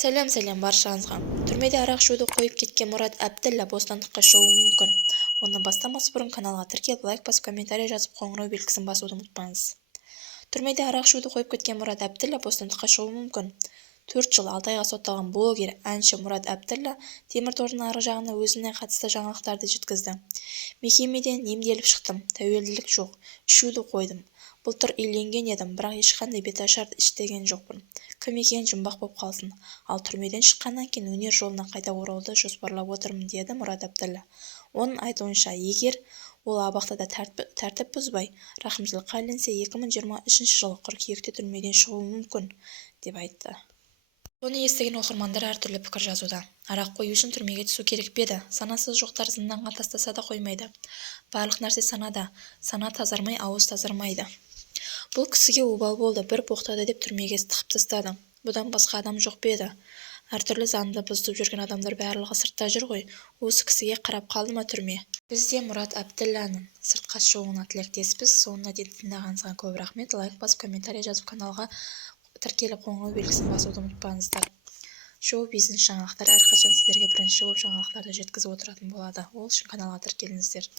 Сәлем баршаңызға. Түрмеде арақ ішуді қойып кеткен Мұрат Әбділлә бостандыққа шығуы мүмкін. Оны бастамас бұрын каналға тіркеліп, лайк басып, комментарий жазып, қоңырау белгісін басуды ұмытпаңыз. Түрмеде арақ ішуді қойып кеткен Мұрат Әбділлә бостандыққа шығуы мүмкін. 4 жыл 6 айға сотталған блогер, әнші Мұрат Әбділлә темір тордың арғы жағына өзіне қатысты жаңалықтарды жеткізді. Мекемеден емделіп шықтым, тәуелділік жоқ, ішуді қойдым. Былтыр үйленген едім, бірақ ешқандай беташар іштеген жоқпын. Кім екенін жұмбақ боп қалсын. Ал түрмеден шыққаннан кейін өнер жолына қайта оралуды жоспарлап отырмын, деді Мұрат Әбділлә. Оның айтуынша, егер ол абақтыда тәртіп бұзбай, рақымшылыққа ілінсе, 2023 жылы қыркүйекте түрмеден шығуы мүмкін, деп айтты. Оны естіген оқырмандар әртүрлі пікір жазуда. Арақ қою үшін түрмеге түсу керек пе еді? Санасы жоқтар зынданға тастаса да қоймайды. Барлық нәрсе санада. Сана тазармай, ауыз тазармайды. Бұл кісіге обал болды, бір боқтады деп түрмеге тығып тастады. Бұдан басқа адам жоқ пе еді? Әртүрлі заңды бұзып жүрген адамдар барлығы сыртта жүр ғой. Осы кісіге қарап қалды ма түрме? Біз де Мұрат Әбділләнің сыртқа шығуына тілектеспіз. Соңына дейін тыңдағаныңызға көп рахмет. Лайк басып, комментарий жазып, каналға тіркеліп қоңырау белгісін басуды ұмытпаңыздар. Шоу-бизнес жаңалықтар әрқашан сіздерге бірінші болып жаңалықтарды жеткізіп отыратын болады. Ол үшін каналға тіркеліңіздер.